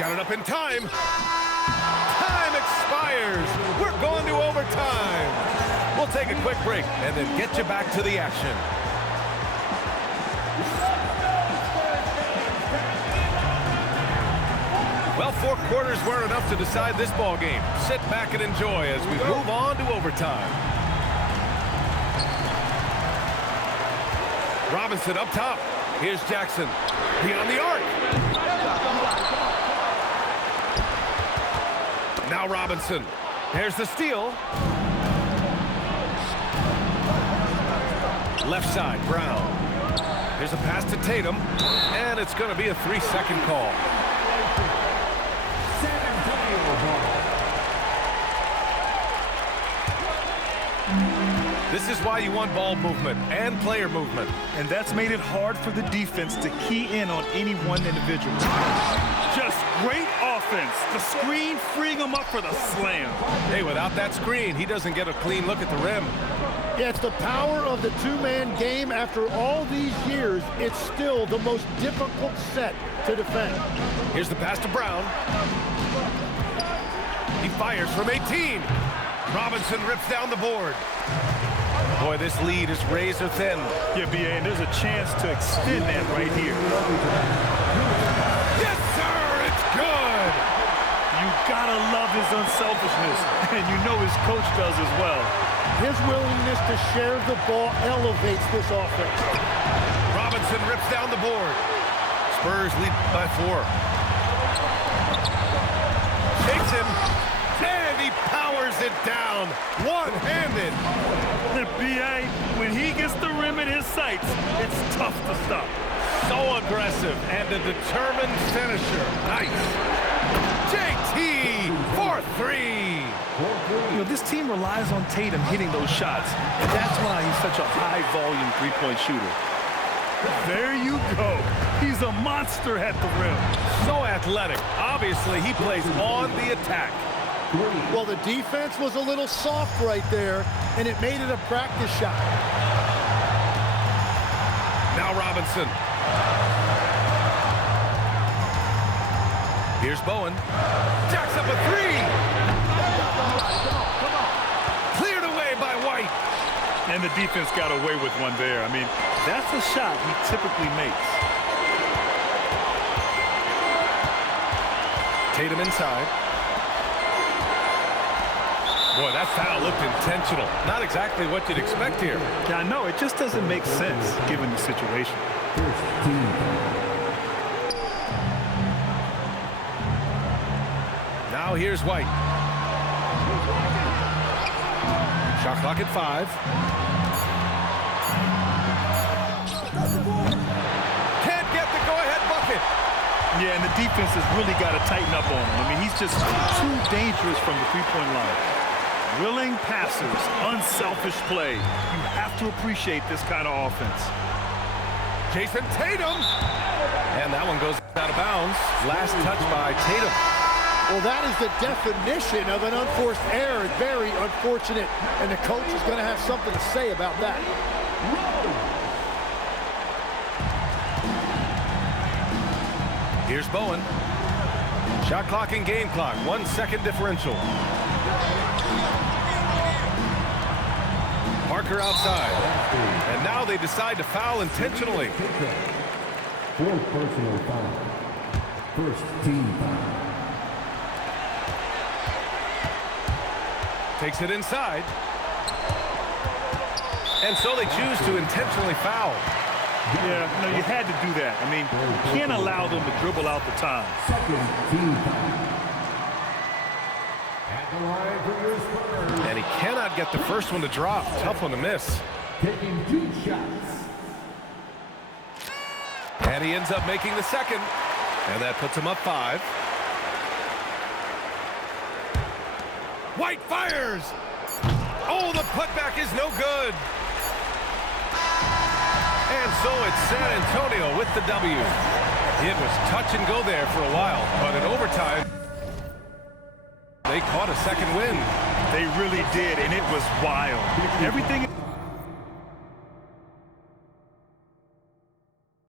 Got it up in time. Time expires. We're going to overtime. We'll take a quick break and then get you back to the action. Well, 4 quarters weren't enough to decide this ball game. Sit back and enjoy as we move on to overtime. Robinson up top. Here's Jackson. Beyond the arc. Now Robinson. Here's the steal. Left side, Brown. Here's a pass to Tatum. And it's going to be a 3-second call. This is why you want ball movement and player movement. And that's made it hard for the defense to key in on any one individual. Just great offense. The screen freeing him up for the slam. Hey, without that screen, he doesn't get a clean look at the rim. Yeah, it's the power of the two-man game. After all these years, it's still the most difficult set to defend. Here's the pass to Brown. He fires from 18. Robinson rips down the board. Boy, this lead is razor thin. Yeah, B.A., and there's a chance to extend that right here. Yes, sir, it's good. You gotta love his unselfishness, and you know his coach does as well. His willingness to share the ball elevates this offense. Robinson rips down the board. Spurs lead by 4. Takes him, and he powers it down, one-handed. The B.A., when he gets the rim in his sights, it's tough to stop. So aggressive and a determined finisher. Nice. JT for 3. You know, this team relies on Tatum hitting those shots, and that's why he's such a high-volume three-point shooter. There you go. He's a monster at the rim. So athletic. Obviously, he plays on the attack. Well, the defense was a little soft right there, and it made it a practice shot. Now Robinson. Here's Bowen. Jacks up a 3. Cleared away by White. And the defense got away with one there. I mean, that's a shot he typically makes. Tatum inside. Boy, that foul looked intentional. Not exactly what you'd expect here. Yeah, I know. It just doesn't make sense given the situation. Now here's White. Shot clock at 5. Can't get the go-ahead bucket. Yeah, and the defense has really got to tighten up on him. I mean, he's just too dangerous from the three-point line. Willing passers, unselfish play. You have to appreciate this kind of offense. Jason Tatum. And that one goes out of bounds. Last touch by Tatum. Well, that is the definition of an unforced error. Very unfortunate, and the coach is going to have something to say about that. Here's Bowen. Shot clock and game clock. 1 second differential. Parker outside. And now they decide to foul intentionally. 4th personal foul. First team foul. Takes it inside. And so they choose to intentionally foul. Yeah, no, you had to do that. I mean, you can't allow them to dribble out the time. Second team foul. At the line for your Spurs. And he cannot get the first one to drop. Tough one to miss. Taking 2 shots. And he ends up making the second. And that puts him up 5. White fires! Oh, the putback is no good. And so it's San Antonio with the W. It was touch and go there for a while, but in overtime, they caught a second win. They really did, and it was wild. Everything